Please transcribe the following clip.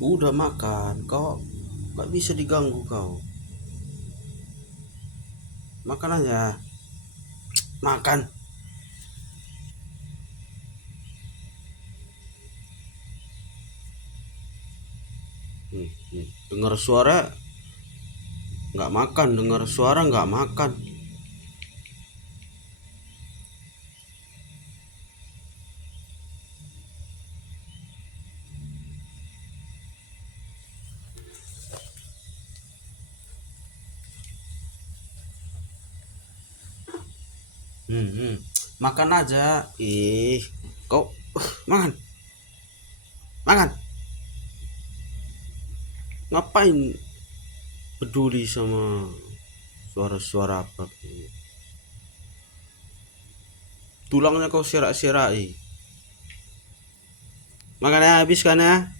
Udah makan, kau nggak bisa diganggu kau. Makan aja, makan. Dengar suara nggak makan, dengar suara nggak makan. Hmm, hmm. Makan aja. Kau makan, makan. Ngapain peduli sama suara-suara apa? Tulangnya kau serak-serai. Makan ya, habiskan ya.